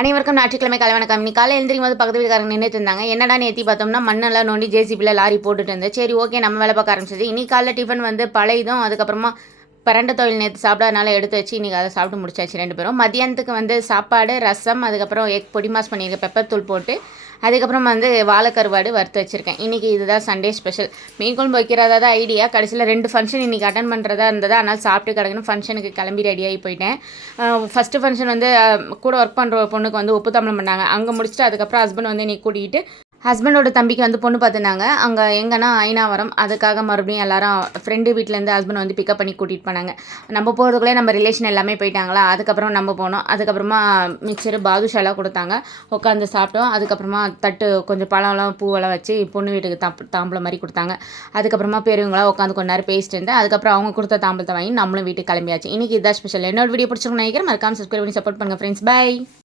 அனைவருக்கும் ஞாயிற்றுக்கிழமை காலை வணக்கம். இன்னைக்கு காலை எழுந்திரிக்கும் போது பக்கத்து வீட்டுக்காரங்க நின்றுட்டு இருந்தாங்க. என்னடா நேத்தி பார்த்தோம்னா மண்ணெல்லாம் நோண்டி ஜேசிபியில் லாரி போட்டுட்டு இருந்தேன். சரி ஓகே நம்ம வேலை பார்க்க ஆரம்பிச்சிச்சு. இன்னைக்கு காலைல டிஃபன் வந்து பழையதும் அதுக்கப்புறமா பரண்டை தொழில் நேற்று சாப்பிடாதனால எடுத்து வச்சு இன்றைக்கி அதை சாப்பிட்டு முடிச்சாச்சு ரெண்டு பேரும். மதியானத்துக்கு வந்து சாப்பாடு ரசம் அதுக்கப்புறம் எக் பொடி மாஸ் பண்ணியிருக்கேன் பெப்பர் தூள் போட்டு. அதுக்கப்புறம் வந்து வாழைக்கருவாடு வறுத்து வச்சுருக்கேன். இன்றைக்கி இதுதான் சண்டே ஸ்பெஷல். மீன் குழம்பு வைக்கிறதா தான் ஐடியா. கடைசியில் 2 ஃபங்க்ஷன் இன்றைக்கி அட்டன் பண்ணுறதா இருந்தது. அதனால் சாப்பிட்டு கிடக்குன்னு ஃபங்க்ஷனுக்கு கிளம்பி ரெடியாகி போயிட்டேன். ஃபஸ்ட்டு ஃபங்க்ஷன் வந்து கூட ஒர்க் பண்ணுற ஒரு பொண்ணுக்கு வந்து உப்பு தமிழ் பண்ணாங்க. அங்கே முடிச்சுட்டு அதுக்கப்புறம் ஹஸ்பண்ட் வந்து இன்றைக்கி கூட்டிகிட்டு ஹஸ்பண்டோட தம்பிக்கு வந்து பொண்ணு பார்த்துருந்தாங்க. அங்கே எங்கன்னா ஐநாவரம். அதுக்காக மறுபடியும் எல்லாரும் ஃப்ரெண்டு வீட்டிலேருந்து ஹஸ்பண்ட் வந்து பிக்கப் பண்ணி கூட்டிகிட்டு போனாங்க. நம்ம போகிறதுக்குள்ளே நம்ம ரிலேஷன் எல்லாமே போயிட்டாங்களா. அதுக்கப்புறம் நம்ம போனோம். அதுக்கப்புறமா மிக்சரு பாதுஷாலாம் கொடுத்தாங்க. உட்காந்து சாப்பிட்டோம். அதுக்கப்புறமா தட்டு கொஞ்சம் பழம்லாம் பூவெல்லாம் வச்சு பொண்ணு வீட்டுக்கு தாம்பளம் மாதிரி கொடுத்தாங்க. அதுக்கப்புறமா பெரியவங்களாம் உட்காந்து கொஞ்ச நேரம் பேசிட்டு இருந்தேன். அதுக்கப்புறம் அவங்க கொடுத்த தாம்பளத்தை வாங்கி நம்மளும் வீட்டுக்கு கிளம்பியாச்சு. இன்றைக்கி இதான் ஸ்பெஷல். என்னோட வீடியோ பிடிச்சிருக்கோம் நினைக்கிறேன். மறக்காம சப்ஸ்கிரைப் பண்ணி சப்போர்ட் பண்ணுங்கள் ஃப்ரெண்ட்ஸ். பை.